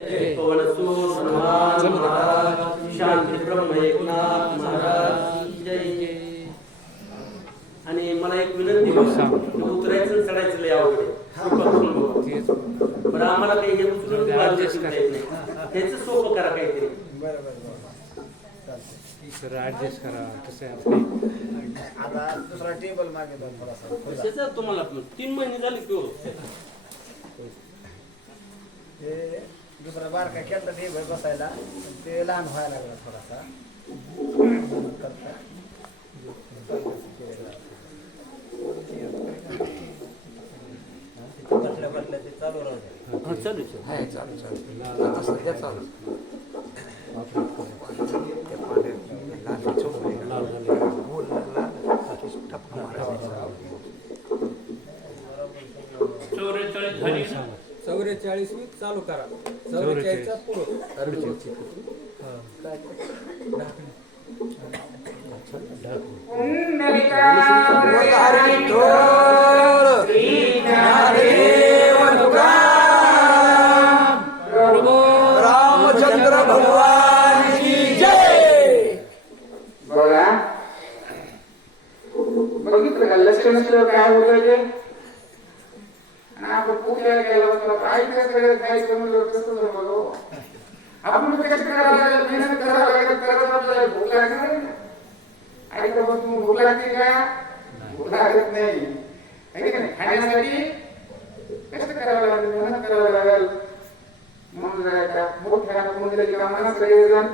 पवनसूर हनुमान महाराज शांती ब्रह्म एकनाथ महाराज जय. आणि मला एक विनंती उतरायचं चढायचं लय अवघड आहे. बरं आम्हाला काही हे उचलून त्याच सोपं करा काहीतरी. ऍडजस्ट करा आता दुसरा टेबल मागे थोडासा तुम्हाला 3 महिने झाले की हे दुसरा बारका केला टेबल बसायला ते लहान व्हायला लागला थोडासा. बसल्या बसल्या ते चालू राहू चालू आता सध्या चालू चौवेचाळीस चालू करा. 44 पुढं रामचंद्र भगवान की जय. बघा बघितलं का लक्ष नसल्यावर काय होतं ते. आणि आपण पूजा केला होता काय काय म्हणलं कसं बघू आपण कष्ट करावं लागेल मेहनत करावं लागेल करत आपल्याला भूक लागणार आई तर मग भूक लागते का भूक लागत नाही नाही खाण्यासाठी कष्ट करावं लागेल मेहनत करावं लागेल. म्हणून जायचा मोठ्या मंदिराची कामाला सगळेजण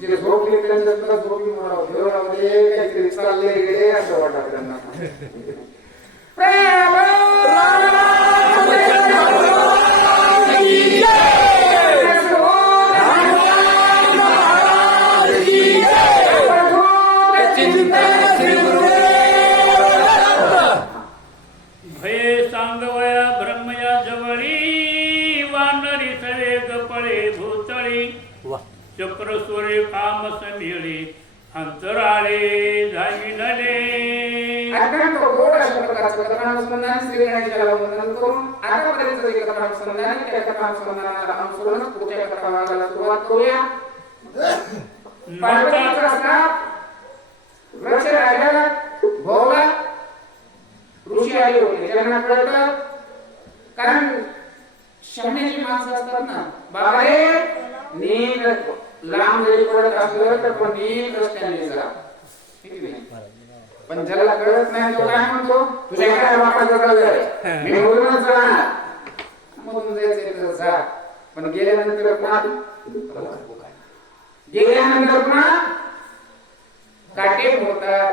जे झोपले त्यांच्या झोपी देवळामध्ये काहीतरी चालले गेले असं वाटतं त्यांना. भये सांगवया ब्रह्मया जवळी वानरी सरे गपळे भूतळी चक्रस्वरे काम समिळे अंतराळे जाविनले. सुरुवात करूया. भोवला ऋषी आले होते त्यांना कळलं कारण शहाण्याची माणसं असतात ना बाबा रे नीट लांब जरी पडत असलं तर पण नीट रस्त्याने जा. पण ज्याला कळत नाही तो काय म्हणतो तुझ्या काय बापाचं कळलं मी बोलूनच जाणार म्हणून जायचं जा. पण गेल्यानंतर पुन्हा काटे मोडतात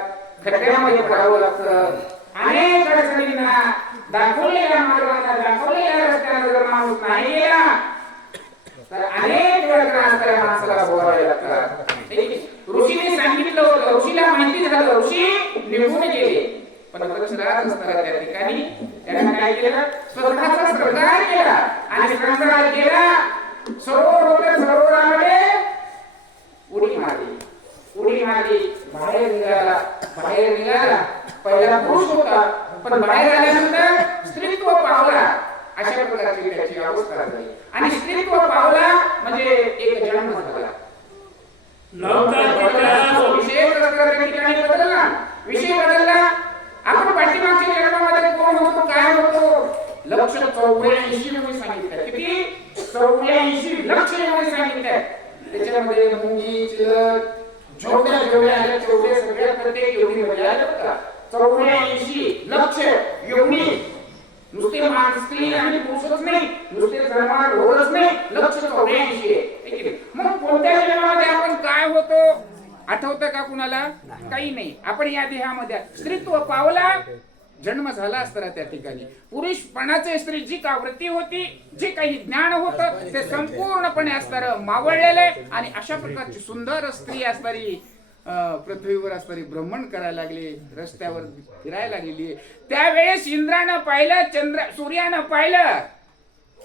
खड्ड्यामध्ये पडावं लागतं. अनेक अडचणींना दाखवलेल्या मार्गाला दाखवलेल्या रस्त्याला जर माणूस नाही गेला तर अनेक वेळा त्या माणसाला भोगावे लागतात. ऋषीने सांगितलं होतं ऋषीला माहिती झालं ऋषी निघून गेले पण दशरथ असताना त्या ठिकाणी त्यांना काय केलं स्वतःचा श्रृंगार केला आणि श्रृंगार केला. सरोवरामध्ये उडी मारली बाहेर निघाला पहिला पुरुष होता पण बाहेर आल्यानंतर स्त्रीत्व पावला. अशा प्रकारची त्याची अवस्था झाली आणि स्त्रीत्व पावला म्हणजे एक जन्म झाला. विषय बदलला. आपण पाठीमागच्या जन्मामध्ये कोण होतो काय होतो लक्ष 84 सांगितलं. किती 84 लक्ष सांगितलं. त्याच्यामध्ये मुंगी चिलट जेवढ्या आल्या तेवढे सगळ्या प्रत्येक योनीमध्ये आल्या बघा 84 लक्ष योनी. नुसते स्त्री आणि पुरुषच नाही नुसते जन्माला ढोरच नाही लक्ष 84 आहे. मग कोणत्या जन्मामध्ये आपण काय होतो आठवतं का कुणाला काही नाही. आपण या देहामध्ये स्त्रीत्व पावला जन्म झाला असताना त्या ठिकाणी पुरुषपणाचे स्त्री जी का वृत्ती होती जे काही ज्ञान होतं ते संपूर्णपणे असणारं मावळलेलं आणि अशा प्रकारची सुंदर स्त्री असणारी पृथ्वीवर असणारी भ्रमण करायला लागली रस्त्यावर फिरायला लागलेली. त्यावेळेस इंद्रानं पाहिलं सूर्यानं पाहिलं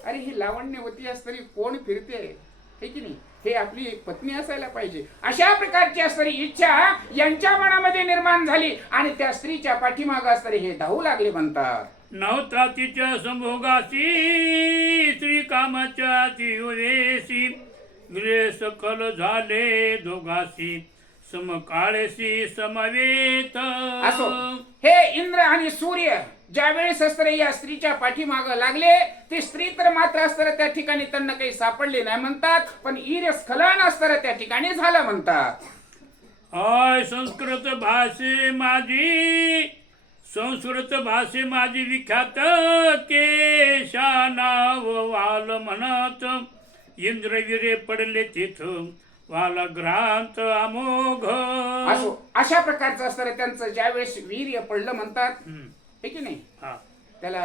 अरे ही लावण्यवती असणारी कोण फिरते हे की नाही, हे आपली एक पत्नी असायला पाहिजे. अशा प्रकारची असणारी इच्छा यांच्या मनामध्ये निर्माण झाली आणि त्या स्त्रीच्या पाठीमागे असणारे हे धावू लागले म्हणतात. नव्हता तिच्या संभोगासी श्रीकामाच्या तिवेशी गृह सकल झाले दोघासी समकाळेशी समवेत. असो, हे इंद्र आणि सूर्य ज्यावेळेस असणारे या स्त्रीच्या पाठीमागे लागले, ती स्त्री तर मात्र असणाऱ्या त्या ठिकाणी त्यांना काही सापडले नाही म्हणतात, पण ईर्यस्खलन असणाऱ्या त्या ठिकाणी झालं म्हणतात. आय संस्कृत भाषे माझी विख्यात केशा नाव वाल म्हणत इंद्रगिरे पडले तिथ वाला ग्रांत अमोघ. असो, अशा प्रकारचं असणारे त्यांचं ज्यावेळेस वीर्य पडलं म्हणतात, हे की नाही, हा त्याला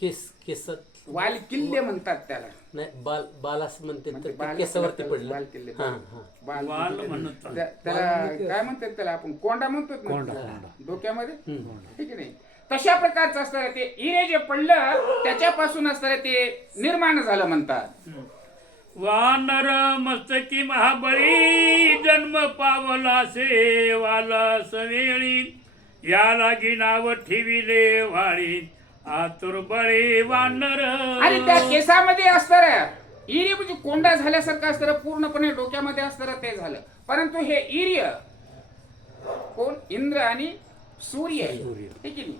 केस वाल किल्ले म्हणतात. त्याला नाही बालास म्हणते तर बाल- केसावरती पडलं. बाल किल्ले. हा हा बाल वाल किल्ले. म्हणतात. त्याला काय म्हणतात, त्याला आपण कोंडा म्हणतो ना डोक्यामध्ये, हे की नाही. तशा प्रकारचं असतं ते इरे जे पडलं त्याच्यापासून असतं ते निर्माण झालं म्हणतात. वानर मस्तकी महाबळी जन्म पावला सेवाला सवेळी या लागी नाव ठेविले वाळी आतुर बळी वानर. आणि त्या केसामध्ये असणार ईर्य म्हणजे कोंडा झाल्यासारखं असतं, पूर्णपणे डोक्यामध्ये असतं ते झालं. परंतु हे ईर्य कोण, इंद्र आणि सूर्य, हे की नाही.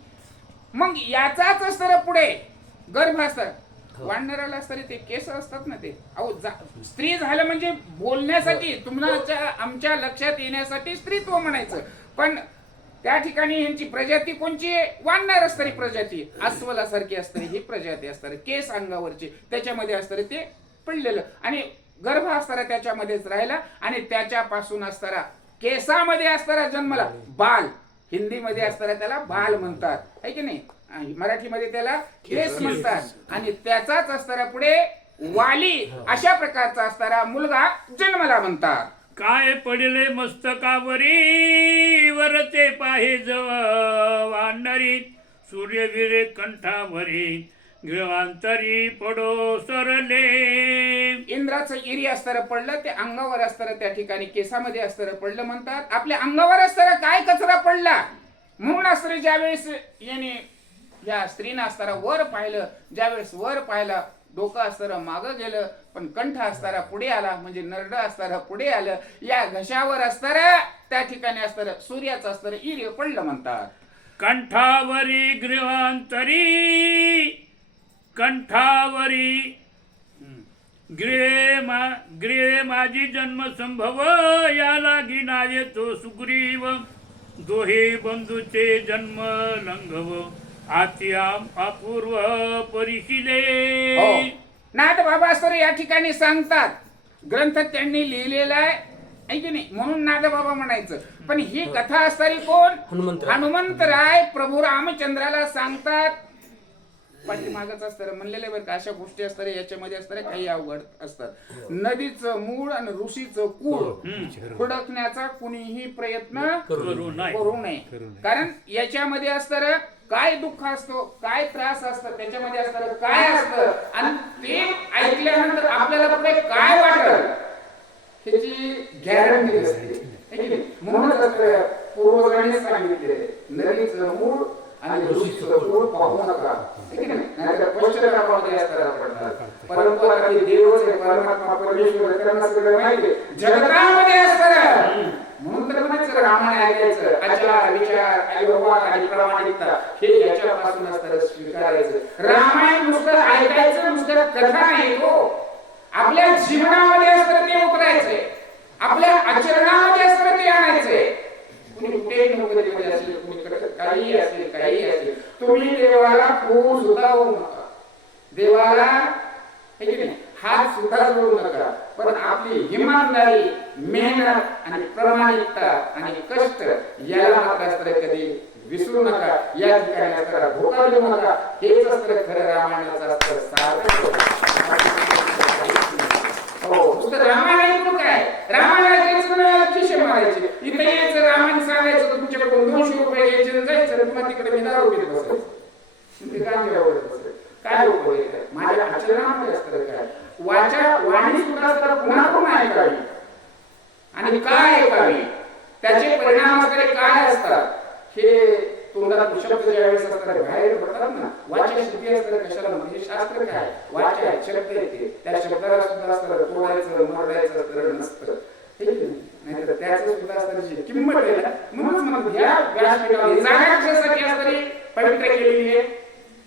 मग याचाच असतं पुढे गर्भ असतात. वाढणाऱ्याला असणारे ते केस असतात ना, ते अहो स्त्री झालं म्हणजे बोलण्यासाठी तुमच्या आमच्या लक्षात येण्यासाठी स्त्रीत्व म्हणायचं, पण त्या ठिकाणी यांची प्रजाती कोणची, वाढणार असणारी प्रजाती, अस्वलासारखी असणारी ही प्रजाती असणारी, केस अंगावरची, त्याच्यामध्ये असणारे ते पडलेलं आणि गर्भ असणारा त्याच्यामध्येच राहिला आणि त्याच्यापासून असणारा केसामध्ये असणारा जन्मला बाल, हिंदीमध्ये असणारा त्याला बाल म्हणतात, है की नाही, मराठीमध्ये त्याला केस म्हणतात. आणि त्याचाच असणारा पुढे वाली अशा प्रकारचा असणारा मुलगा जन्मला म्हणतात. काय पडले मस्तकावरी वरते पाहे जव वानरी सूर्यवीरे कंठावरी ग्रहांतरी पडो सरले. इंद्राचं इरी असताना पडलं, ते अंगावर असताना त्या ठिकाणी केसामध्ये असताना पडलं म्हणतात. आपल्या अंगावर असताना काय कचरा पडला म्हणून असताना ज्यावेळेस याने या स्त्रीनं असताना वर पाहिलं, ज्यावेळेस वर पाहिलं डोकं असताना मागं गेलं, पण कंठ असताना पुढे आला, म्हणजे नरड असताना पुढे आलं. या घशावर असताना त्या ठिकाणी असताना सूर्याचं असताना इरी पडलं म्हणतात. कंठावरी गृहे माझी जन्म संभव या लागी नाये तो सुग्रीव दोहे बंधूचे जन्म लंघव आती अपूर्व परिशिले. नाथ बाबा सर या ठिकाणी सांगतात, ग्रंथ त्यांनी लिहिलेला आहे की नाही, म्हणून नाथ बाबा म्हणायचं. पण ही कथा असणारी कोण, हनुमंतराय प्रभू रामचंद्राला सांगतात. पाठीमागच असतं म्हणलेले बरं का, अशा गोष्टी असतात याच्यामध्ये असतात काही अवघड असतात. नदीचं मूळ आणि ऋषीचं कूळ हुडकण्याचा कुणीही प्रयत्न करू नये. कारण याच्यामध्ये असतं काय दुःख असतो, काय त्रास असतं, त्याच्यामध्ये असतं काय असतं, आणि ते ऐकल्यानंतर आपल्याला पुढे काय वाटतं ह्याची गॅरंटी असते. म्हणूनच पूर्वजांनी सांगितले नदीचं मूळ आणि ऋषीचं कूळ पाहू नका, परंतु आता ते देवच आहे, परमात्मा परमेश्वर त्यांना सगळं माहिती जगतामध्ये असतं. म्हणून तर म्हणायचं रामायण ऐकायचं, आचार विचार व्यवहार आणि प्रामाणिकता हे याच्यापासून असतं स्वीकारायचं. रामायण नुसतं ऐकायचं, नुसतं कथा नाही, तो आपल्या जीवनामध्ये असतं ते उतरायचंय, आपल्या आचरणामध्ये असतं ते आणायचंय. कुणी कुठेही नोकरीमध्ये असेल, कुणी काही असेल, तुम्ही देवाला फूल सुद्धा होऊ नका, देवाला हात सुद्धा जोडू नका, पण आपली इमानदारी, मेहनत आणि प्रामाणिकता आणि कष्ट याला मात्र असतं कधी विसरू नका. या ठिकाणी असतं धोका देऊ नका. हेच असतं खरं रामायणाचं असतं सार्थक. रामायण काय, रामायण खिशे मारायचे, इथे यायचं रामायण सांगायचं तर तुमच्याकडून 200 रुपये घ्यायचे जायचं, पुन्हा तिकडे मी दारू घेत बसायचं, काय उपयोग आहे? माझ्या आचरणामध्ये असतं काय, वाणी सुद्धा तर पुन्हा ऐकावी आणि काय ऐकावी, त्याचे परिणाम असणारे काय असतात हे तोंडात शब्द ज्यावेळेस असतात बाहेर पडतात ना, वाचा शुद्धी असतात. कशाला म्हणजे शास्त्र काय, वाचा आहे, शब्द येते, त्या शब्दाला सुद्धा असतं तोडायचं मरडायचं तर नसतं, नाही तर त्याचं सुद्धा असतं किंमत आहे ना. म्हणूनच मग ह्या व्यासपीठावर जागा कशासाठी असणारी पवित्र केलेली आहे.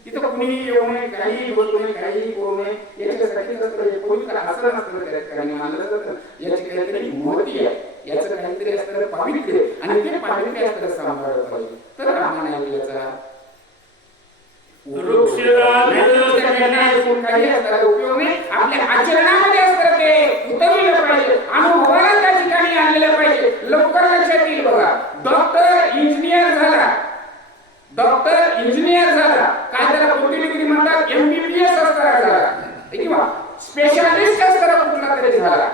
तिथं कुणी येऊ नये, काही बोलू नये, काही करू नये, याच्यासाठी पवित्र असं नसतं त्या ठिकाणी मानलं जातं. याची काहीतरी महती आहे, याचं काहीतरी असतं पावित्र्य, आणि ते पावित्र्य असतं सांभाळलं पाहिजे. तर आम्हाला याचा काही असतात उपयोग नाही, आपल्या आचरणामध्ये असतं ते उतरवलं पाहिजे, अनुभवाला त्या ठिकाणी आणलेलं पाहिजे. लवकर लक्षात येईल बघा, डॉक्टर इंजिनियर झाला काय त्याला मोठी डिग्री म्हणतात, MBBS झाला किंवा स्पेशालिस्ट कुठला तरी झाला,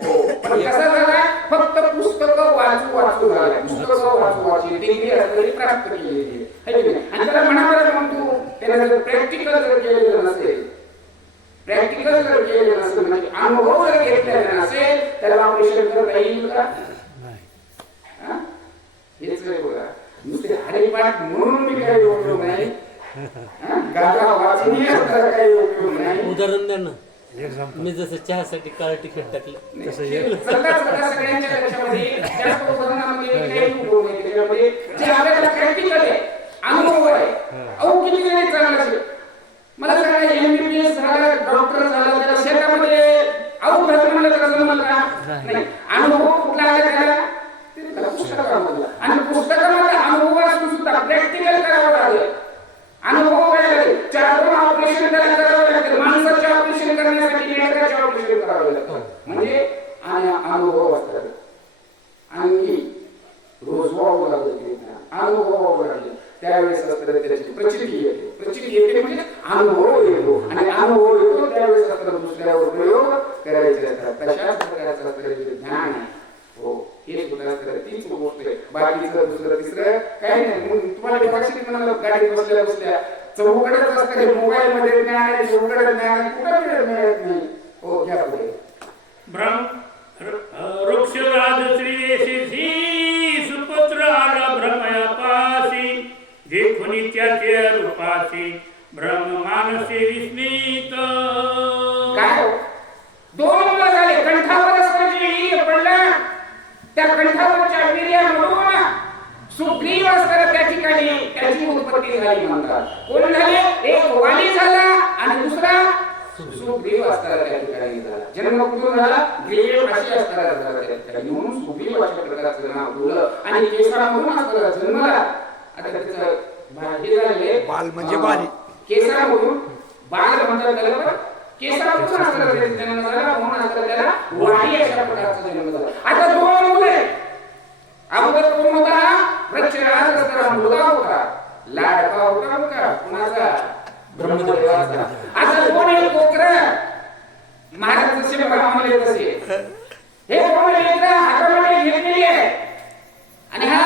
पण कसा झाला, फक्त पुस्तकं वाचू झाला, पुस्तकं वाचू डिग्री असलेली प्राप्त केलेली आहे. आणि त्याला म्हणाला मग तू त्याला जर प्रॅक्टिकल जर केलेलं नसेल म्हणजे अनुभव जर घेतलेला नसेल, त्याला ऑपरेशन करता येईल का? हेच बघा, नुसते हरिपाठ म्हणून मी काही उपयोग नाही, गाथा वाचून काही उपयोग नाही. उदाहरण द्या ना, मी जसं चहासाठी काळं तिखट टाकलं तसं सगळ्यांच्या लक्षामध्ये जास्त उदाहरणामध्ये काही उपयोग नाही. त्याच्यामध्ये जे आपल्याला प्रॅक्टिकल आहे, अनुभव आहे, अहो किती जण चांगलं असेल. मला सांगा, MBBS झाला, डॉक्टर झाला, त्याला शेतामध्ये अवघड म्हणलं तर जमलं का? नाही. अनुभव कुठला आला त्याला? पुस्तकामधला. आणि पुस्तकामध्ये अनुभव असून सुद्धा प्रॅक्टिकल करावं लागेल. अनुभव काय लागेल, 4 ऑपरेशन करावं लागेल, माणसाचे ऑपरेशन करण्यासाठी नेत्राचे ऑपरेशन करावं लागतं. म्हणजे अनुभव असतात. आणि रोज व्हावं लागेल, अनुभव व्हावं लागेल, त्यावेळेस असतात त्याची प्रचिती येते म्हणजे अनुभव येतो, आणि अनुभव येतो त्यावेळेस असतात दुसऱ्यावर प्रयोग करायचे असतात. तशाच प्रकारचं असतं ज्ञान आहे. हो, हे सुद्धा तीच गोष्ट आहे. बाकीचं दुसरं तिसरं काही नाही. मग तुम्हाला म्हणाला गाडीत बसल्या चौकडेच असतं, मोबाईल मध्ये ज्ञान आहे, चौकडे ज्ञान कुठं मिळत नाही. हो, घ्या पुढे. वृक्षराज श्री यशस्वी सुपुत्र आला भ्रमयापासी, जे खुनी त्याचे रूपासी ब्रह्म मानसी विस्मित. काय 2 मुलं झाले, कंठावर असताना पडला, त्या कंठावरच्या वीर्यामधून सुग्रीव असताना त्या ठिकाणी त्याची उत्पत्ती झाली म्हणतात. कोण झाले? एक वाली झाला आणि दुसरा सुग्रीव असताना त्या ठिकाणी झाला. जन्म कुठून झाला? ग्रीव अशी असताना झाला त्या ठिकाणी, म्हणून सुग्रीव अशा प्रकारचं नाव ठेवलं. आणि केसरामधून असताना जन्मला. आता त्याचं हे झाले बाल म्हणजे बाली, केसरामधून बाल म्हणतात त्याला, केसरामधून असताना जन्म झाला, म्हणून असताना त्याला वाली अशा प्रकारचा जन्म झाला. आता 2 मुले, अगोदर कोण होता? वृक्षराज असताना मुलगा होता, लाडका होता बघा कुणाचा? ब्रह्मदेवाचा. आता 2 कोकरं महाराज जसे ब्राह्मण तसे हे 2 लेकरं हातामध्ये घेतलेली आहे, आणि हा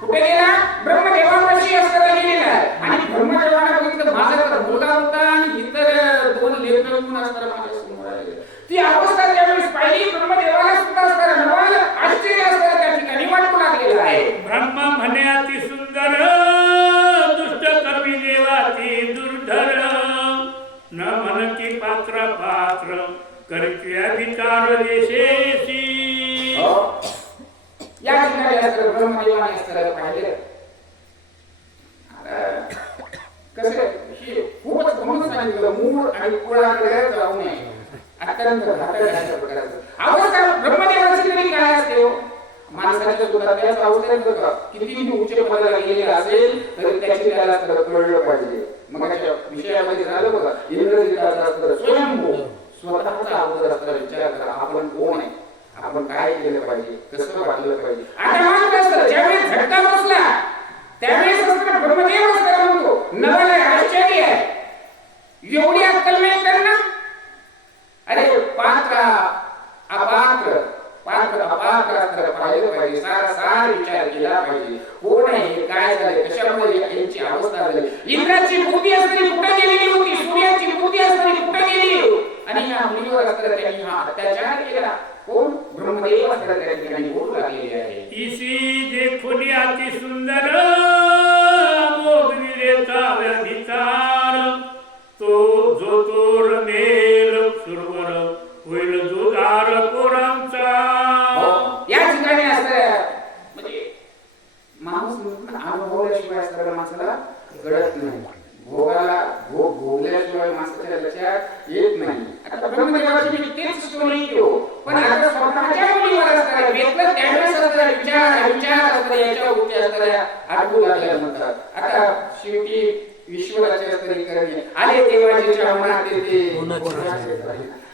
कुठे गेला? ब्रह्मदेवापाशी असताना गेलेला आहे. आणि ब्रह्मदेवाला बघितलं माझा तर मुलगा होता आणि इतर 2 लेकरं म्हणून असताना माझ्या समोर आले. ती अवस्था त्यावेळेस पाहिली, ब्रह्मदेवाला सुद्धा असताना नवाल आश्चर्य असताना त्या ठिकाणी वाटू लागलेलं आहे. ब्रह्म म्हणे अति सुंदर, दुष्ट कर्मी देवाती दुर्धर, न म्हणती पात्र करते विचार देशेशी. या ठिकाणी असतं ब्रह्मदेवाने असतं पाहिलं. कसं हे खूपच गमत सांगितलं, मूळ आणि कुळाकडे जाऊ नये, अत्यंत घातक अशा प्रकारचं. अवस्था ब्रह्मदेवाची तरी काय असते? माणसाच्या सुद्धा त्याच अवस्थेत किती उच्च पदाला गेले असेल तरी त्याची त्याला कळलं पाहिजे. मग अशा विषयामध्ये झालं बघा, इंग्रजीचा असतं स्वयंभू, स्वतःचा अगोदर असताना विचार करा आपण कोण आहे, आपण काय केलं पाहिजे, कसं वागलं पाहिजे. आता मात्र असतं ज्यावेळेस झटका बसला त्यावेळेस असतं ब्रह्मदेव असतं म्हणतो नवाला आश्चर्य आहे, एवढी अक्कल नाही करणार. अरे पात्र अपात्र असतं पाहिलं पाहिजे, सारा विचार केला पाहिजे. कोण आहे, काय झाले, कशामुळे यांची अवस्था झाली. इंद्राची बुद्धी असताना कुठे गेलेली होती, सूर्याची बुद्धी असताना कुठे गेली, आणि या मुलीवर असताना त्यांनी हा अत्याचार केला. कोण? ब्रह्मदेव असताना त्या ठिकाणी बोलू लागलेले आहे. इसी देखुनी अति सुंदर मोगविरेचा व्यभिचार, तो जो तो रमेल सुरवर होईल दुधार पोरांचा. या ठिकाणी असं म्हणजे माणूस अनुभवल्याशिवाय असणाऱ्या माणसाला कळत नाही. भोगल्याशिवाय माणसाच्या लक्षात येत नाही. आता ब्रह्मदेवाची मी तेच स्टोरी घेऊ, पण आता स्वतःच्या मुलीवर असणाऱ्या वेतलं त्यावेळेस असणाऱ्या विचार असणाऱ्या याच्या गोष्टी असणाऱ्या आठवू लागल्या म्हणतात. आता शेवटी ईश्वराच्या स्तरी करणे आले तेव्हा ज्याच्या मनात येते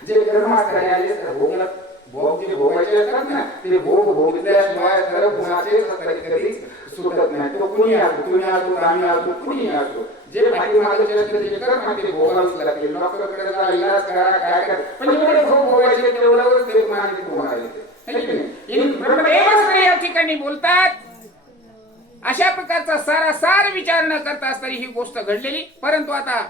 जे कर्म असणारे आले तर भोगला भोग जे भोगायचे असतात ना ते भोग भोगल्याशिवाय तर गुणाचे कधीच सुटत नाही. तो कुणी असो, तुम्ही असो, आम्ही असो, कुणी असो, जे पाठीमागचे असते ते कर्म ते भोगावेच लागते. डॉक्टरकडे जा, इलाज करा, काय करा, पण जेवढे भोग भोगायचे तेवढंच ते तुम्हाला भोगायला येते. ब्रह्मदेव या ठिकाणी बोलतात. अशा प्रकारचा सारासार विचार न करता असताना ही गोष्ट घडलेली, परंतु आता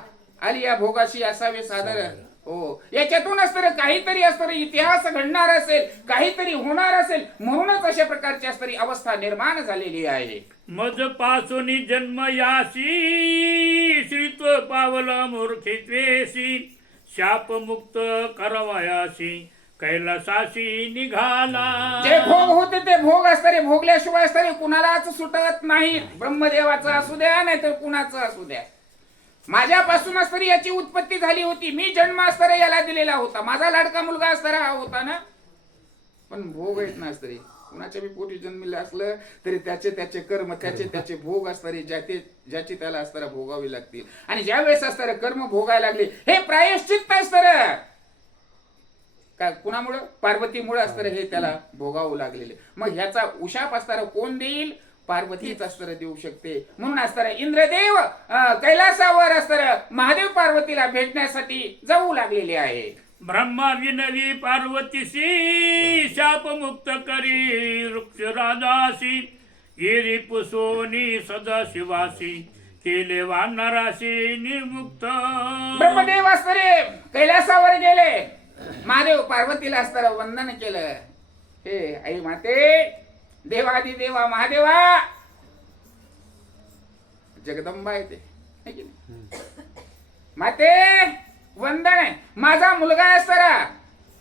आली या भोगाशी असावे सादर. हो, याच्यातून असतं काहीतरी असतं, इतिहास घडणार असेल, काहीतरी होणार असेल, म्हणूनच अशा प्रकारची असणारी अवस्था निर्माण झालेली आहे. मज पासून जन्म यासी श्रीत्व पावल मूर्खित्वेसी, शाप मुक्त करवयासी कैलासाशी निघाला. जे भोग होते ते भोग असणारे भोगल्याशिवाय असणारे कुणालाच सुटत नाही. ब्रह्मदेवाचं असू द्या नाही तर कुणाचं असू द्या. माझ्यापासून असणारी याची उत्पत्ती झाली होती. मी जन्म असणारा याला दिलेला होता. माझा लाडका मुलगा असणारा हा होता ना. पण भोग येत नसतरी कुणाच्या बी पोटी जन्मिले असलं तरी त्याचे कर्म त्याचे भोग असणारे ज्याची त्याला असणारा भोगावे लागतील. आणि ज्या वेळेस असणारे कर्म भोगायला लागले हे प्रायश्चित्त असणार का कुणामुळं? पार्वतीमुळे असणारे हे त्याला भोगावं लागलेले. मग ह्याचा उशाप असणारा कोण देईल? पार्वतीच अस्तर देऊ शकते. म्हणून असताना इंद्रदेव कैलासावर असताना महादेव पार्वतीला भेटण्यासाठी जाऊ लागलेले आहे. ब्रह्मा विनवी पार्वतीसी, शाप मुक्त करी वृक्ष राजासी, गिरी पुसोनी सदाशिवासी, केले वानराशी निर्मुक्त. ब्रह्मदेव असताना कैलासावर गेले. महादेव पार्वतीला असताना वंदन केलं. हे आई माते, देवादी देवा महादेवा, जगदंबा येते माते वंदन आहे. माझा मुलगा असताना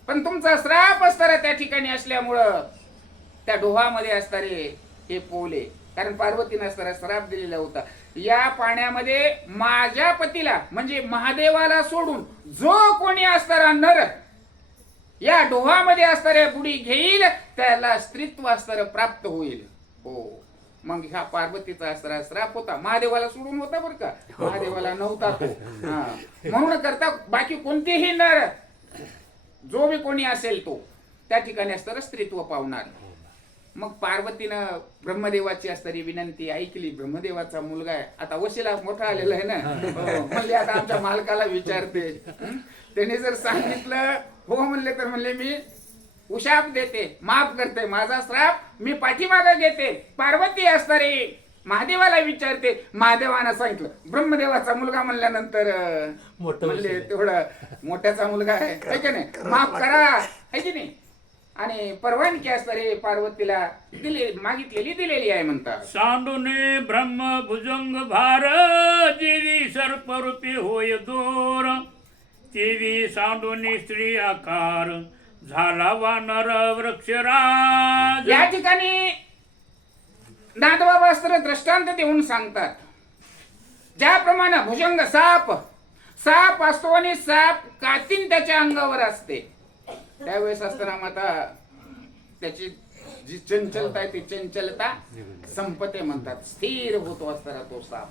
पण तुमचा श्राप असताना त्या ठिकाणी असल्यामुळं त्या डोहामध्ये असणारे हे पोले, कारण पार्वतीने असताना श्राप दिलेला होता. या पाण्यामध्ये माझ्या पतीला म्हणजे महादेवाला सोडून जो कोणी असणारा नर या डोहामध्ये असणाऱ्या बुडी घेईल त्याला स्त्रीत्व असणारं प्राप्त होईल. हो, मग ह्या पार्वतीचा असणारा श्राप होता. महादेवाला सोडून होता बरं का, महादेवाला नव्हता तो. म्हणून करता बाकी कोणतेही नर जो बी कोणी असेल तो त्या ठिकाणी असणारं स्त्रीत्व पावणार. मग पार्वतीनं ब्रह्मदेवाची असणारी विनंती ऐकली. ब्रह्मदेवाचा मुलगा आहे, आता वशिला मोठा आलेला आहे ना, म्हणले आता आमच्या मालकाला विचारते. त्याने जर सांगितलं हो म्हणले तर म्हणले मी उशाप देते, माफ करते, माझा श्राप मी पाठीमागे घेते. पार्वती असणारी महादेवाला विचारते. महादेवानं सांगितलं ब्रह्मदेवाचा मुलगा म्हणल्यानंतर म्हणले तेवढं मोठ्याचा मुलगा आहे की नाही, माफ करा आहे की नाही. आणि परवानगी असणारी पार्वतीला मागितलेली दिलेली आहे म्हणतात. सांडूने ब्रह्म भुजंग भार, देवी सर्परूपी होय दोर, देवी सांडूने स्त्री आकार, झाला वानर वृक्षराज. या ठिकाणी नाथबाबा अस्त्र दृष्टांत देऊन सांगतात. ज्याप्रमाणे भुजंग साप असतो आणि साप कातीन त्याच्या अंगावर असते, त्यावेळेस असताना माता त्याची जी चंचलता आहे ती चंचलता संपते म्हणतात, स्थिर होतो असताना तो साप.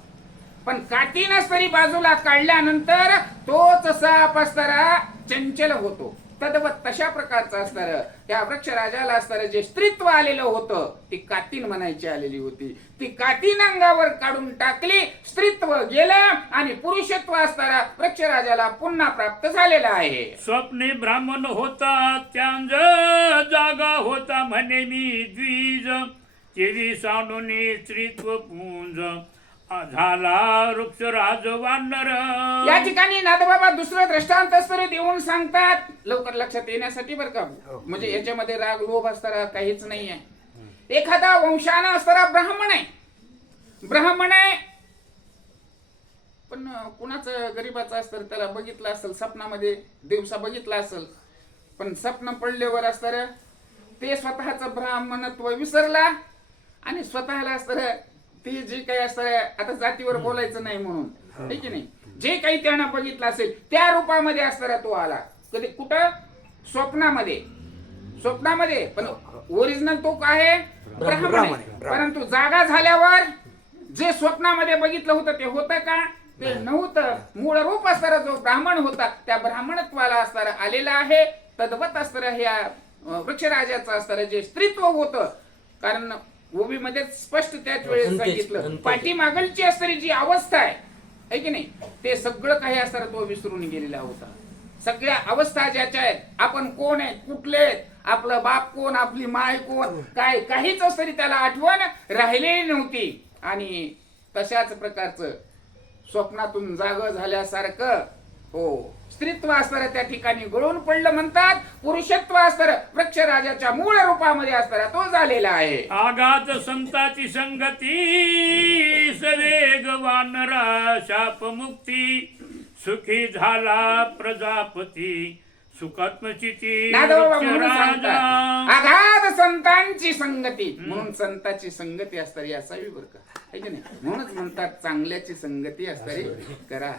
पण कातीन असणारी बाजूला काढल्यानंतर तोच साप असताना चंचल होतो. तद्वत तशा प्रकारचं असणार त्या वृक्षराजाला असणार जे स्त्रीत्व आलेलं होतं ती कातीन म्हणायची आलेली होती. ती कातीन अंगावर काढून टाकली, स्त्रीत्व गेलं आणि पुरुषत्व असणारा वृक्षराजाला पुन्हा प्राप्त झालेला आहे. स्वप्ने ब्राह्मण होता त्यांज, जागा होता म्हणे मी द्विज, तेवी सांडूने स्त्रीत्व पुंज, झाला वृक्षराज वानर. या ठिकाणी नाथबाबा दुसरं दृष्टांत स्तर देऊन सांगतात लवकर लक्षात येण्यासाठी बरं का. म्हणजे याच्यामध्ये राग लोभ असताना काहीच नाही आहे. एखादा वंशानं असताना ब्राह्मण आहे पण कुणाचं गरीबाचं असतं त्याला बघितलं असेल स्वप्नामध्ये, दिवसा बघितला असेल, पण स्वप्न पडल्यावर असतं ते स्वतःच ब्राह्मणत्व विसरला आणि स्वतःला असतं ते जे काही असतं आता जातीवर बोलायचं नाही म्हणून, ठीक नाही, जे काही त्यानं बघितलं असेल त्या रूपामध्ये असताना तो आला. कधी कुठं? स्वप्नामध्ये पण ओरिजिनल तो काय आहे? ब्राह्मण आहे. परंतु जागा झाल्यावर जे स्वप्नामध्ये बघितलं होतं ते होतं का? ते नव्हतं. मूळ रूप असणारा जो ब्राह्मण होता त्या ब्राह्मणत्वाला असणारा आलेला आहे. तद्वत असणारा ह्या वृक्षराजाचं असणारं जे स्त्रीत्व होतं, कारण ओबीमध्ये स्पष्ट त्याच वेळेस सांगितलं पाठीमागलची असणारी जी अवस्था आहे की नाही, ते सगळं काही असणारं तो विसरून गेलेला होता. सगळ्या अवस्था ज्याच्या आहेत, आपण कोण आहे, कुठले आहेत, आपलं बाप कोण, आपली माय कोण, काय काहीच तरी त्याला आठवण राहिलेली नव्हती. आणि तशाच प्रकारचं स्वप्नातून जाग झाल्यासारखं हो स्त्रीत्व असणारं त्या ठिकाणी गळून पडलं. म्हणतात पुरुषत्व असणारं वृक्षराजाच्या मूळ रूपामध्ये असणारा तो झालेला आहे. आगात संताची संगती सवेग वानरा शाप मुक्ती सुखी झाला प्रजापती सुखात्मचिती राजा. आघात संतांची संगती म्हणून संताची संगती असणारी असावी बरं का, है की नाही. म्हणूनच म्हणतात चांगल्याची संगती असणारी करा.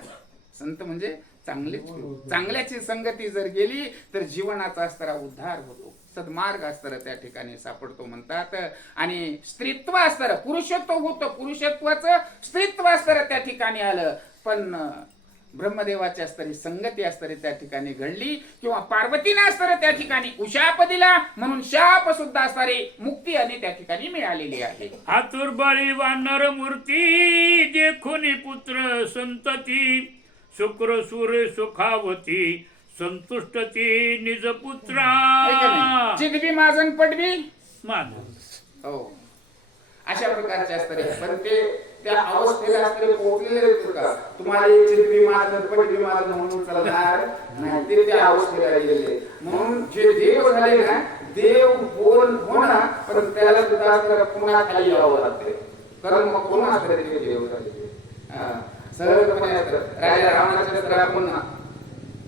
संत म्हणजे चांगल्याची संगती जर गेली तर जीवनाचा असणारा उद्धार होतो, सद्मार्ग असणारा त्या ठिकाणी सापडतो म्हणतात. आणि स्त्रीत्व असणारं पुरुषत्व होतं, पुरुषत्वाचं स्त्रीत्व असणारं त्या ठिकाणी आलं. पण ब्रह्मदेवाची असणारी संगती असणारी त्या ठिकाणी घडली, किंवा पार्वतीने असणारं त्या ठिकाणी उशाप दिला म्हणून शाप सुद्धा असणारी मुक्ती आणि त्या ठिकाणी मिळालेली आहे. आतुरबाळी वानर मूर्ती देखुनी पुत्र संतती शुक्र सूर्य सुखावती संतुष्टती निज पुत्रा. चिदबी माझन पडबी माझ हो अशा प्रकारचे असणारे. पण ते त्या अवस्थेला असणारे पोहोचलेले का तुम्हाला चिदबी माझन पडबी माझन म्हणून चालणार नाही, ते त्या अवस्थेला गेलेले. म्हणून जे देव झाले ना, देव बोल होणार पण त्याला सुद्धा असणारा पुन्हा खाली यावं लागते. कारण मग कोण असणारे ते देव झाले सरळपणे राजा रावणाचं आपण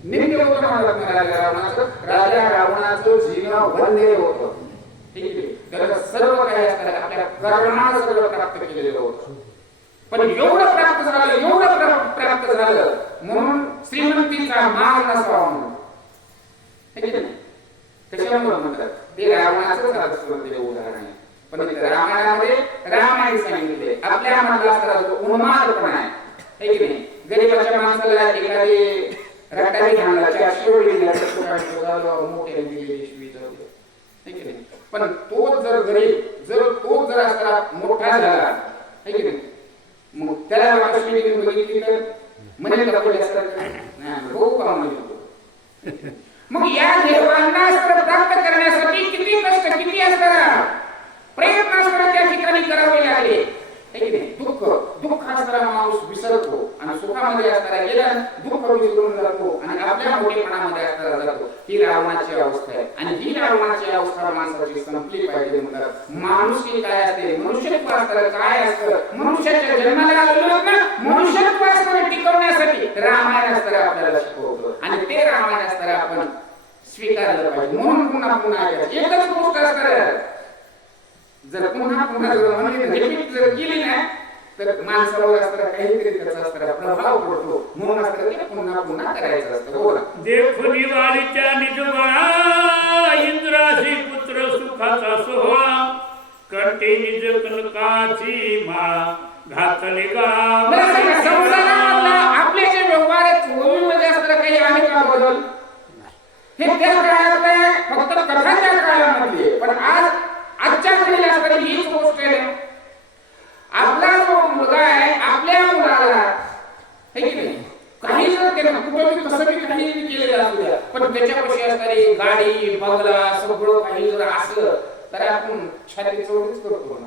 निम्न होतं म्हणतात. राजा रावणाचं जीवन वंदे होतं, ठीक आहे. त्याला सर्व काही असतं आपल्या कर्मानं सगळं प्राप्त केलेलं होतं. पण एवढं प्राप्त झालं म्हणून श्रीमंतीचा मान नसावा म्हणून, ठीक आहे. कशामुळे म्हणतात ते रावणाचं उदाहरण आहे. पण रामायणामध्ये रामायण सांगितले आपल्या मनाला असणारा उन्मादपणा आहे, है की नाही. गरीबाच्या माणसाला एखादी रटारी घालला, 400 वेळी दिला तर तो काय मोठे दिलेली शिवी जाऊ, है की नाही. पण तो जर गरीब तो जर असला मोठा झाला, है की नाही, मग त्याला लक्ष्मी बघितली तर म्हणे लपडे असतात हो का म्हणतो. मग या देवांना प्राप्त करण्यासाठी किती कष्ट, किती असणार प्रयत्न असणार त्या ठिकाणी करावे लागले, है की नाही. दुःख असणारा माणूस विसरतो आणि सुखामध्ये असणारा गेला दुःख विसरून जातो आणि आपल्या मोठेपणामध्ये असणारा जातो. ही रावणाची अवस्था आहे. आणि ही रावणाची अवस्था माणसाची संपली पाहिजे. म्हणतात माणुसकी काय असते, मनुष्यत्व असणारं काय असतं, मनुष्याच्या जन्माला आलेलो ना, मनुष्यत्व असणारं टिकवण्यासाठी रामायण असणारं आपल्याला शिकवतं. आणि ते रामायण असणारं आपण स्वीकारलं पाहिजे. म्हणून पुन्हा एकच गोष्ट असणार जर पुन्हा जर केली ना तर माणसावर असणारा काहीतरी त्याचा असणारा प्रभाव पडतो. म्हणून असतं पुन्हा करायचं असतं. देखुनी वारीच्या निजबळा इंद्राशी पुत्र सुखाचा सोहळा कंठी निज कनकाची माळा घातली गाव. आपले जे व्यवहार भूमीमध्ये असणारा काही आहे का बदल, हे त्या काळात फक्त कथाच्या काळामध्ये. पण आजच्या घडीला असणारी हीच गोष्ट आहे. आपला जो मुलगा आहे आपल्या मुलाला, है की नाही, काही जर त्यानं कुठं कसं काही केलेलं असू द्या, पण त्याच्यापाशी असणारी गाडी बंगला सगळं काही जर असलं तर आपण छाती चोळूच करतो ना,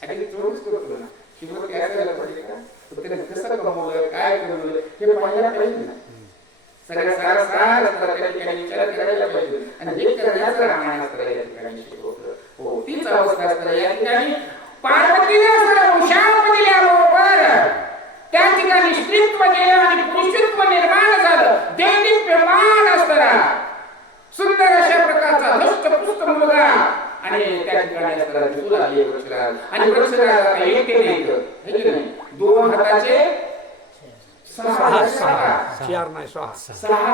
छाती चोळूच करतो ना. शिवरात्री असायला पाहिजे का? तर त्याने कसं कमवलं, काय कमवलं हे पाहायला पाहिजे ना. सगळ्या सारा त्या ठिकाणी विचार करायला पाहिजे. आणि हे करण्याचं रामायण असतं या ठिकाणी शिकवलं. हो, तीच अवस्था असतं या ठिकाणी. पार्वतीने वंशामध्ये दिल्याबरोबर त्या ठिकाणी स्त्रीत्व गेलं आणि पुरुषत्व निर्माण झालं. देदीप्यमान असणारा सुंदर अशा प्रकारचा धष्टपुष्ट मुलगा आणि त्या ठिकाणी असणारा दिसू लागले वृक्षराज. आणि वृक्षराज एक नाही, दोन हाताचे सहा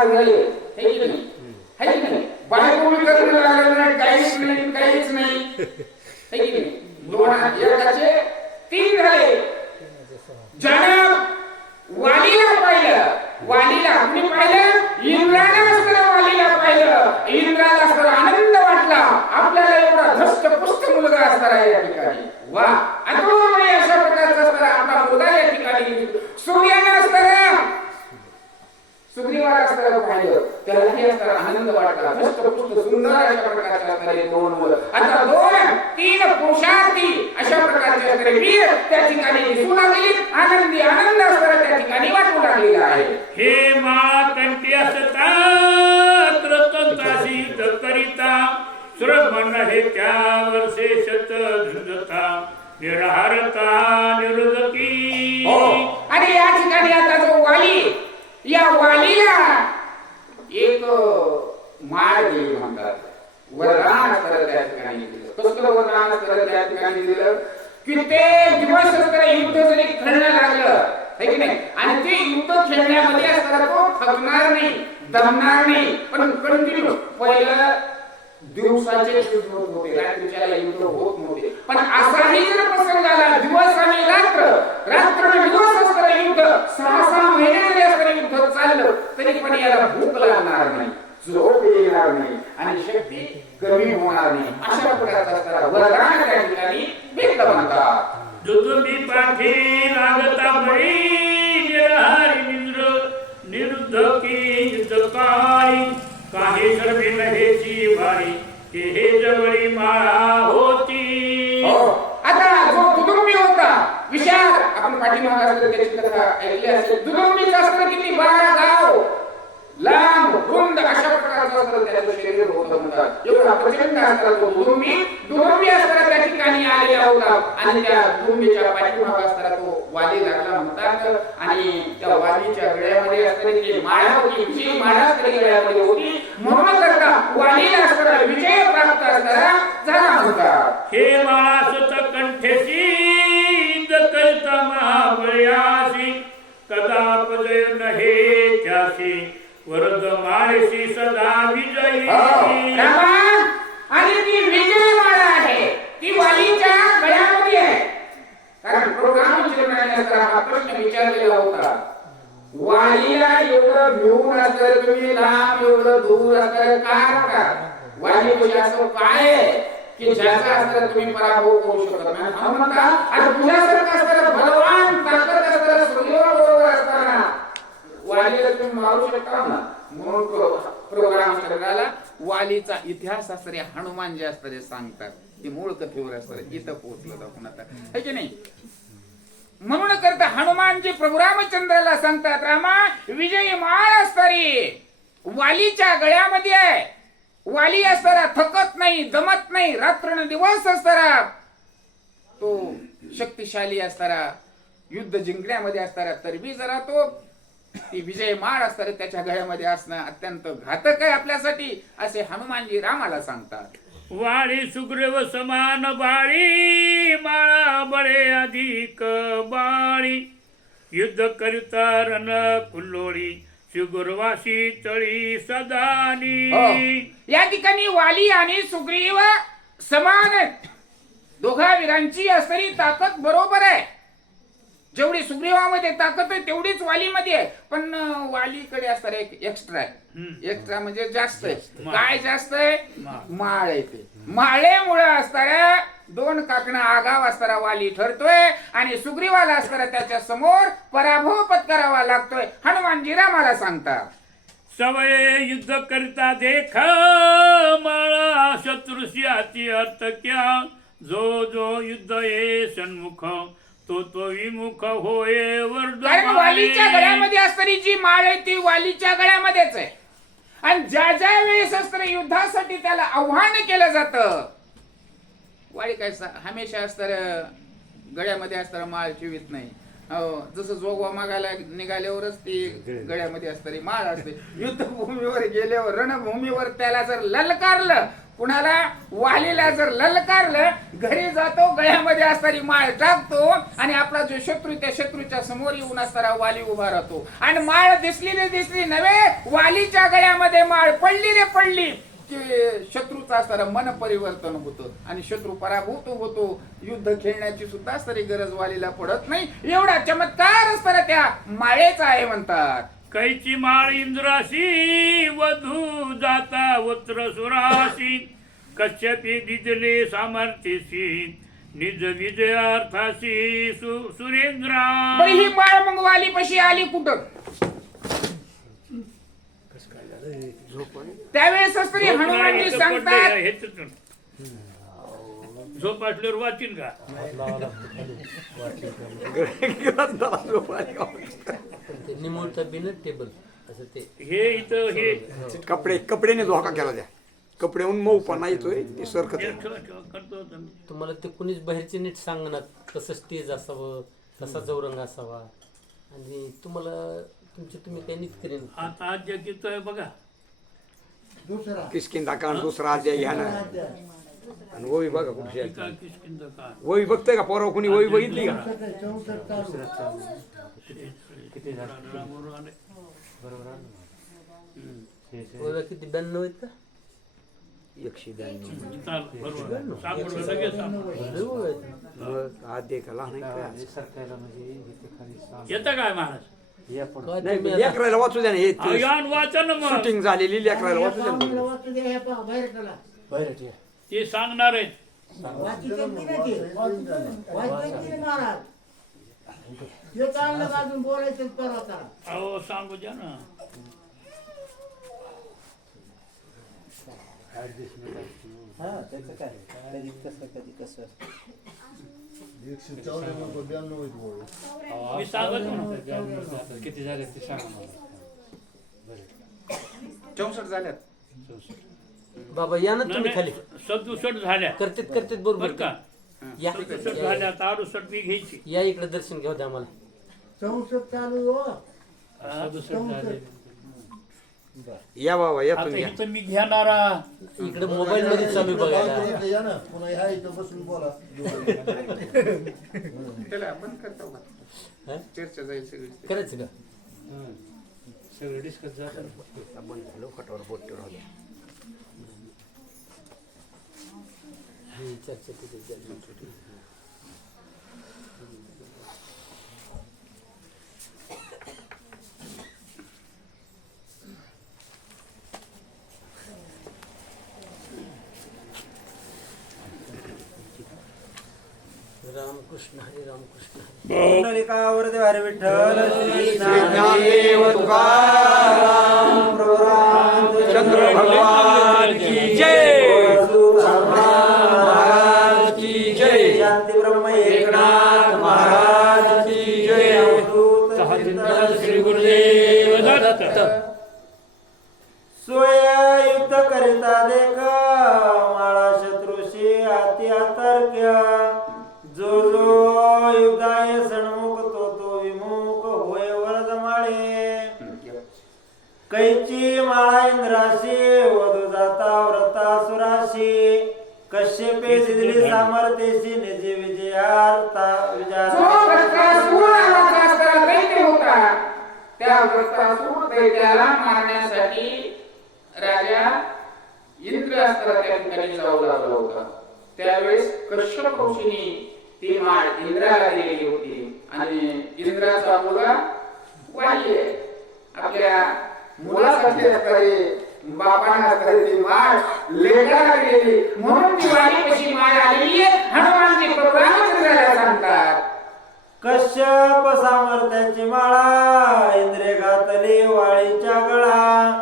झाले. हे की नाही, बायको विकत लागलं नाही, काहीच नाही. हे की नाही, दोन हाताचे 3 झाले. ज्यानं वालीला पाहिलं, वालीला कुणी पाहिलं? इंद्राने असताना वालीला पाहिलं. इंद्राला असताना आनंद वाटला, आपल्याला एवढा धष्टपुष्ट मुलगा असणारा या ठिकाणी. वा, अतोमय अशा प्रकारचा असणारा आपला मुलगा या ठिकाणी. सूर्याने असताना सुग्रीवाला असताना पाहिलं, त्यालाही असताना आनंद वाटला. धष्टपुष्ट सुंदर अशा प्रकारचे असणारे 2 मुलं. आता 2-3 पुरुषार्थी अशा प्रकारचे असणारे वीर त्या ठिकाणी दिसू लागले. आनंदी आनंद असणारा त्या ठिकाणी वाटू लागलेला आहे. हे माळा कंठी असता त्रतंताशी करिता श्रवण हे त्यावर शेषत झुंजता निरहारता निरुदकी. आणि या ठिकाणी आता जो वाली, या वालीला एक माळ दिली म्हणतात. वरदान असतं त्या ठिकाणी दिलं. कसलं वरदान असतं त्या ठिकाणी दिलं? की ते दिवस असतं युद्ध जरी खेळणं लागलं, है की नाही, आणि ते युद्ध खेळण्यामध्ये असताना तो थकणार नाही, दमणार नाही, पण कंटिन्यू. पहिलं दिवसाचे युद्ध होत होते, रात्रीच्या युद्ध होत नव्हते. पण असाही जर प्रसंग आला, दिवस आणि रात्र दिवस असणारं युद्ध, 6-6 महिने असणारं युद्ध चाललं तरी पण याला भूक लागणार नाही, झोप येणार नाही आणि शक्ती कमी होणार नाही. अशा प्रकारचा असणारा वरदान त्या ठिकाणी भेटलं म्हणतात. दुदुंबी पाठी लागता बळी निरहारी निरुद्धकी युद्धकाळी काही सर्वे नहेची वारी की हे जवळी माळा होती. आता जो दुदुंबी होता, विशाल, आपण पाठीमागे असलेली त्याची कथा ऐकली असेल. दुदुंबीचं असतं किती 12 गाव, लांब रुंद अशा प्रकारचं असतं त्याचं शरीर होतं म्हणतात. एवढा प्रचंड असताना तो दुदुंबी असताना त्या ठिकाणी आलेला होता. आणि त्या दुदुंबीच्या पाठीमागे असताना तो वाली लागला म्हणतात. आणि त्या वालीच्या गळ्यामध्ये असणारी जी माळ होती, जी माळ असणारी गळ्यामध्ये होती, म्हणून करता वालीला असणारा विजय प्राप्त असणारा झाला म्हणतात. हे माळा सत कंठेशी दकलता महाबळयासी कदापजय नहे त्यासी वरद माळशी सदा विजयी. आणि ती विजय माळा आहे, ती वालीच्या गळ्यामध्ये आहे. कारण प्रोग्राम चिरण्याचा हा प्रश्न विचारलेला होता. वालीला एवढं भिवून असतं तुम्ही, लांब एवढं दूर असतं का? वाली म्हणजे असं काय आहे की ज्याचा असतं तुम्ही पराभव करू शकत नाही. हा म्हणता आता तुझ्यासारखं असतं बलवान, ताकद असतं, सूर्याबरोबर असताना वालीला तुम्ही मारू शकता ना. म्हणून प्रोग्राम करण्याला वालीचा इतिहास असणारे हनुमान जे असतात ते सांगतात. ते मूळ कथेवर असतात. इथं पोहोचलं आपण आता, है की नाही. म्हणून करता हनुमानजी प्रभू रामचंद्राला सांगतात, रामा विजयी माळ असणारी वालीच्या गळ्यामध्ये आहे. वाली असताना थकत नाही, दमत नाही, रात्रंदिवस असताना तो शक्तिशाली असताना, युद्ध जिंकण्यामध्ये असताना, तरी जरा तो ती विजय माळ असताना त्याच्या गळ्यामध्ये असणं अत्यंत घातक आहे आपल्यासाठी, असे हनुमानजी रामाला सांगतात. वाळी सुग्रीव समान बाळी माळा बळे अधिक बाळी युद्ध करिता रण कुल्लोळी सुगुरवासी तळी सदानी. या ठिकाणी वाली आणि सुग्रीव समान आहेत. दोघा वीरांची असणारी ताकद बरोबर आहे. जेवढी सुग्रीवामध्ये ताकद आहे तेवढीच वालीमध्ये आहे. पण वालीकडे असणारा एक एक्स्ट्रा आहे. एक्स्ट्रा म्हणजे जास्त आहे. काय जास्त आहे? माळ आहे. ते माळेमुळे असणाऱ्या 2 काकणं आगाव असणारा वाली ठरतोय आणि सुग्रीवाला असणारा त्याच्या समोर पराभव पत्करावा लागतोय. हनुमानजी रामाला सांगतात, सवय युद्ध करता देख माळा शत्रुशी अति अर्थ क्या जो जो युद्ध ये सन्मुख तो विमुख होय कारण वालीच्या वर्धमाने. गळ्यामध्ये असणारी जी माळ आहे ती वालीच्या गळ्यामध्येच आहे. आणि ज्या ज्या वेळेस असतं युद्धासाठी त्याला आव्हान केलं जातं, वाली काय हमेशा असतं गळ्यामध्ये असणारा माळ ठेवीत नाही. जसं जोगवा मागायला निघाल्यावरच ती गळ्यामध्ये असणारी माळ असते. युद्धभूमीवर गेल्यावर रणभूमीवर त्याला जर ललकारलं, कुणाला वालीला जर ललकारलं, घरी जातो, गळ्यामध्ये असणारी माळ टाकतो आणि आपला जो शत्रू त्या शत्रूच्या समोर येऊन असणारा वाली उभा राहतो. आणि माळ दिसली नव्हे, वालीच्या गळ्यामध्ये माळ पडली की शत्रूचा असणारा मन परिवर्तन होतं आणि शत्रू पराभूत होतो. युद्ध खेळण्याची सुद्धा असणारी गरज वालीला पडत नाही. एवढा चमत्कार असणारा त्या माळेचा आहे म्हणतात. कैची माळ इंद्राशी वधू जाता वत्र सुराशी कश्यपी दिजले सामर्थ्यशी निज विजयार्थाशी सुरेंद्रा. बरी ही माळ मग वालीपाशी आली कुठं? त्यावेळेस असणारी हनुमानजी सांगतात, झोप असल्यावर वाचीन का? निमुळता बिन टेबल असं ते हे इथं हे कपड्याने धोका केला द्या. कपड्याहून मऊपणा येतोय ते सरकत आहे. करतो होतो मी. तुम्हाला ते कुणीच बाहेरचे नीट सांगणार कसं स्टेज असावं, कसा चौरंग असावा, आणि तुम्हाला तुम्ही काही नीट करेन. आता आज जे किती बघा, किसकिंदा कान दुसरा अध्याय घ्या ना. आणि वही बघा कुठे आहे. एका किष्किंधा का वही बघताय का? पोराव कुणी वही बघितली का? किती झालं? रामोर आले. बरोबर आहे ना? ओळख किती 92 आहेत का? 192. चाल, बरोबर. सापडलं लगेच सापडलं. लय ओळख आहेत. मग अध्याय का लहान आहे काय? हे सरकायला म्हणजे इथे खाली सांग. येतं काय महाराज? या पुढं. काय नाही तुम्ही आता- लेकरायला वाचू द्या ना. हे यान वाचा ना मग. शूटिंग झालेली लेकरायला वाचू द्या ना. बरं, ठीक आहे. ते सांगणार आहेत. अहो सांगू द्या ना. मी सांगत ना. किती झाले ते सांगा मला. 64 झाल्यात. बाबा या ना तुम्ही खाली. 67 झाल्या करतेत बरोबर बर का? या 67 झाल्या. आता 68 बी घ्यायची. या इकडे दर्शन घेऊ द्या आम्हाला. या बाबा या आता तुम्ही या. इथं मी घेणारा. इकडे मोबाईल मध्ये चालू बघायला. त्याला बंद करता का? हा? चर्चा जाईल सगळी. करायचं का? सगळं डिस्कस झालं. बंद झालं खटावर बोट ठेवून. ही चर्चा तिथे झाली. रामकृष्ण हरे रामकृष्ण हरे. पुंडलिकावरती हरी विठ्ठल श्री ज्ञानदेव तुकाराम प्रभू रामचंद्र भगवान की जय. महाराज की जय. शांती ब्रह्म एकनाथ महाराज की जय. श्री गुरुदेव दत्त. सोय युद्ध करिता देख माळा शत्रुशी हाती अतर्क्य. जो युद्धाय सन्मुख तो विमुख होय वरदमाळे. कैची माळा इंद्राशी वधू जाता व्रतासुराशी. कश्यपे दिली सामर्थ्यशी निज विजयार्था जो वृत्रासुर नावाचा असणारा दैत्य होता, त्या वृत्रासुर दैत्याला मारण्यासाठी राजा इंद्र असणारा त्या ठिकाणी जाऊ लागला होता. त्यावेळेस कश्यप ऋषींनी ती माळ इंद्राला दिलेली होती आणि इंद्राचा मुलगा वाली आहे. आपल्या मुलासाठी असणारी बापांना असणारी ती माळ लेकराला दिलेली म्हणून ती वालीपाशी माळ आलेली आहे. हनुमानजी प्रभू रामचंद्राला सांगतात, कश्यप सामर्थ्याची माळा इंद्रे घातली वाळीच्या गळा.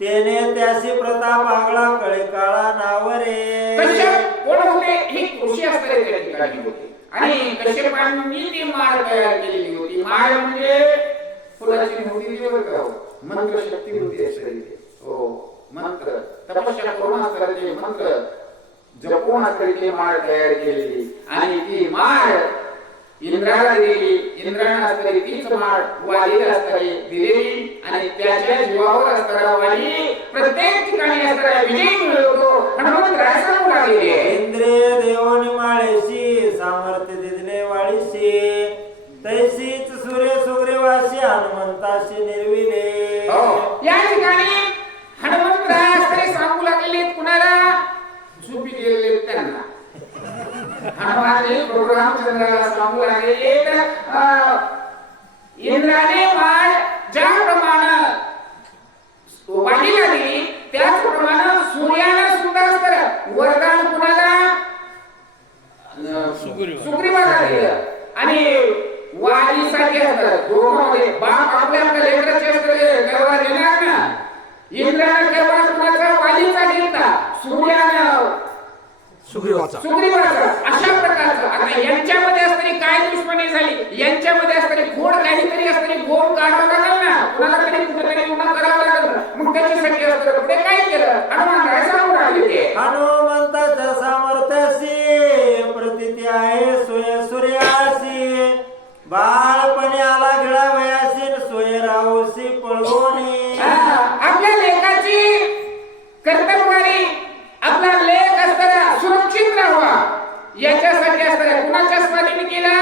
तेने त्याशी प्रताप आगळा कळे काळा नावरे. कश्यप कोण होते? ही ऋषी असणारे त्या ठिकाणी होते आणि कश्यपांनी ती माळ तयार केलेली होती. माळ म्हणजे फुलाची मोठी जी बरं का हो. मंत्र शक्ती होती असेल हो. मंत्र तपस्या करून असतात ते मंत्र जपून असतात ती माळ तयार केलेली आणि ती माळ इंद्राला दिली. इंद्राने असणारी तीच माळ वालीला असणारी दिलेली आणि त्याच्या जीवावर असणारा वाली प्रत्येक ठिकाणी असणारा विजय मिळवतो. हनुमंतराय सांगू लागले इंद्रिय देवोनी माळेशी सामर्थ्य दिले वाळीशी तैसीच सूर्य सुग्रीवाशी हनुमंताशी निर्विले. या ठिकाणी हनुमंतराय असणारे सांगू लागलेले कुणाला झोपी गेलेले त्यांना. हनुमानजी रामचंद्राला सांगू लागले इंद्राने माळ ज्याप्रमाणे वालीला दिली त्याचप्रमाणे सूर्याला सुद्धा वरदान कुणाला सुग्रीवाला दिलं आणि वालीसाठी असतात दोघांमध्ये बाप आपल्या लेकराचे असतात करवा देणार ना. इंद्राने करवा कुणाचा वालीचा घेतला सूर्यानं सुग्रीवाचा अशा प्रकारचं. आता यांच्यामध्ये असणारी काय दुश्मनी झाली यांच्यामध्ये असणारी गोड काहीतरी असणारी गोड काढावं लागेल ना. कुणाला तरी कुठेतरी गुन्हा करावा लागेल. मग त्याच्यासाठी असतं पुढे काय केलं हनुमान काय सांगू लागले हनुमंताच्या सामर्थ्याशी प्रतीती आहे सूर्याशी बाळपणे आला गिळा वयाशी सोय राहूशी पळवणे. आपल्या लेखाची कर्तव्यवारी आपला लेख असताना सुरक्षित राहावा याच्यासाठी असताना कुणाच्या स्वाधीन केला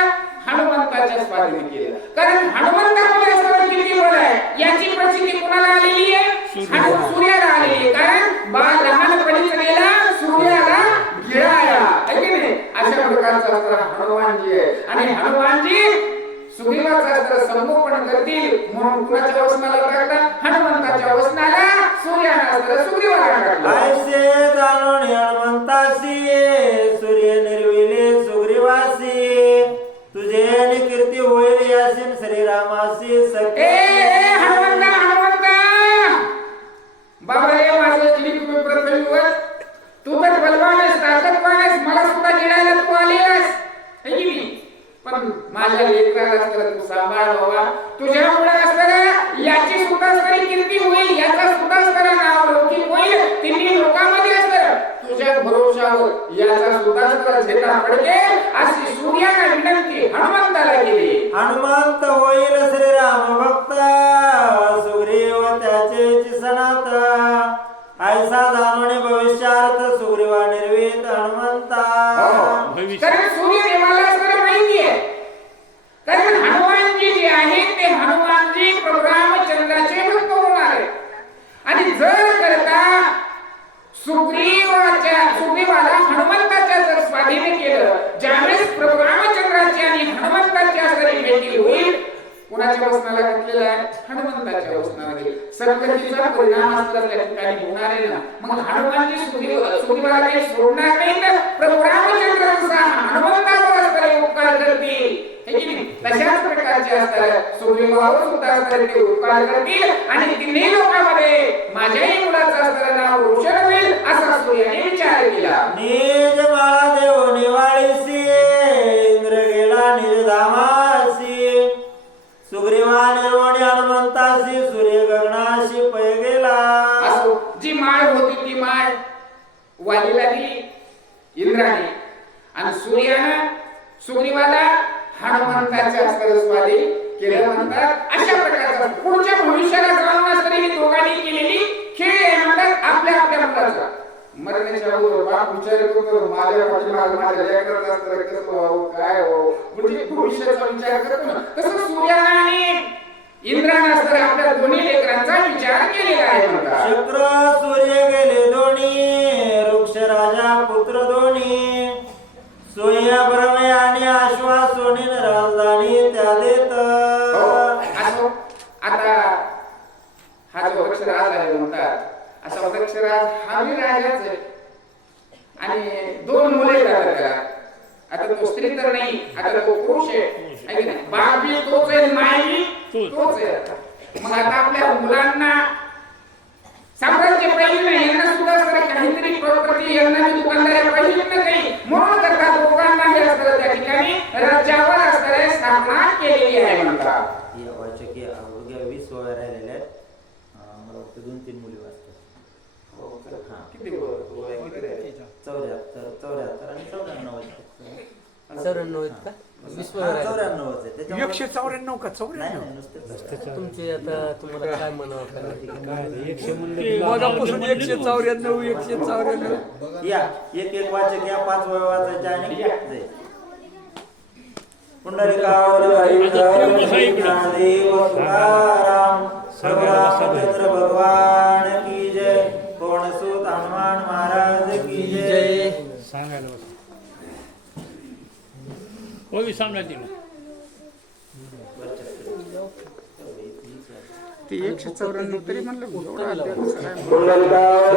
हनुमंताच्या स्वाधीन केलं. कारण हनुमंतामध्ये असताना किती बळ आहे याची प्रसिद्धी कुणाला आलेली आहे सूर्याला आलेली आहे. कारण बाळ लहानपणीच गेला सूर्याला गिळाया आहे की नाही. अशा प्रकारचा असताना हनुमानजी आहे आणि हनुमानजी सुग्रीवाचा असताना संगोपन करतील म्हणून कुणाच्या वसनाला टाकला हनुमंताच्या वसनाला सूर्याला असताना सुग्रीवाला टाकला. ऐसे जाणून हनुमंताशी सूर्य निर्विले सुग्रीवासी तुझे कीर्ती होईल यासीन श्रीरामासी सखे. हनुमंता बाबा रे माझे क्लिप तुम्ही प्रथम तू तर बलवान आहेस ताकदवान आहेस मला सुद्धा गिळायला तू आली आहेस है की नाही. पण माझ्या लेकराला असताना तू सांभाळ बाबा. तुझ्यामुळे असताना याची सुद्धा असणारी कीर्ती होईल याचा सुद्धा असताना नाव लौकिक होईल तिन्ही लोकांमध्ये असताना तुझ्या भरोशावर याचा सुद्धा असताना झेंडा फडकेल अशी सूर्याला विनंती हनुमंताला केली. हनुमंत होईल श्रीराम भक्त सुग्रीव त्याचे सनात ऐसा जाणून भविष्यार्थ सुग्रीवा निर्वेद हनुमंता. कारण सूर्यदेवाला असं माहिती आहे. कारण हनुमानजी जे आहे ते हनुमानजी प्रभू रामचंद्राचे भक्त होणार आहे आणि जर करता सुग्रीवाला हनुमंताच्या जर स्वाधीन केलं ज्यावेळेस प्रभू रामचंद्राची आणि हनुमंताची असणारी भेटी होईल कुणाच्या वसनाला घातलेला आहे हनुमंताच्या वसनाला गेली. संकटीचा परिणाम असला त्या ठिकाणी होणार आहे ना. मग हनुमानजी सुग्रीवाला काही सोडणार नाही तर प्रभू रामचंद्राचा हनुमंतावर असणारे उपकार करतील है की नाही. तशाच प्रकारचे असतात सुग्रीवावर सुद्धा असणारे ते उपकार करतील आणि तिन्ही लोकांमध्ये माझ्याही मुलाचं असणारं नाव रोशन होईल असा सूर्याने विचार केला. निज माळा देव निवाळीसी इंद्र गेला निर्धामासी सुग्रीवा निर्वणी हनुमंतासी सूर्य गगनाशी पै गेला. असो जी माळ होती ती माळ वालीला दिली इंद्राने आणि सूर्यानं सुग्रीवाला हनुमंताच्या स्वाधीन केलं म्हणतात. अशा प्रकारचा पुढच्या भविष्याला जाऊन असणारी दोघांनी केलेली खेळ आहे म्हणतात आपल्या आपल्या मुलाचा. मरण्याच्या अगोदर बाप विचार करतो माझ्या पाठीमाग माझ्या लेकराचा असतं कसं व्हावं काय व्हावं म्हणजे भविष्याचा विचार करतो ना. तसं सूर्यानं आणि इंद्रानं असणाऱ्या आपल्या दोन्ही लेकरांचा विचार केलेला आहे म्हणतात. शुक्र सूर्य गेले दोन्ही वृक्ष राजा पुत्र दोन्ही सोया ब्रह्मे आणि आश्वासोनी राजधानी त्या देत. असो आता हा जो वृक्षराज आहे म्हणतात असा वृक्षराज हा मी राजाच आहे आणि दोन मुले झाले त्याला. आता तो स्त्री तर नाही आता तो पुरुष आहे. बाप बी तोच आहे माई तोच आहे. मग आता आपल्या मुलांना साम्राज्य पाहिजे नाही यांना सुद्धा काहीतरी प्रॉपर्टी यांना दुकानदार पाहिजे नाही म्हणून करता दोघांना हे असतं त्या ठिकाणी 94 आहेत का? विश्वास आहे. 94 आहे त्याच्यामुळे 194 का नाही 94? नाही नुसतं तुमचे आता तुम्हाला काय म्हणावं काय ते 100 म्हणलं मगापासून 194 194. या एक वाचक या 5 वेळा वाचायचे आणि जायचं. पुंडलिकावर ज्ञानदेव तुकाराम रामचंद्र भगवान की जय. कोणसूत हनुमान महाराज की जय. सांगायला बस. कोणी सांगण्यात येईल ते 194 तरी म्हणलं एवढं पुंडलिकावर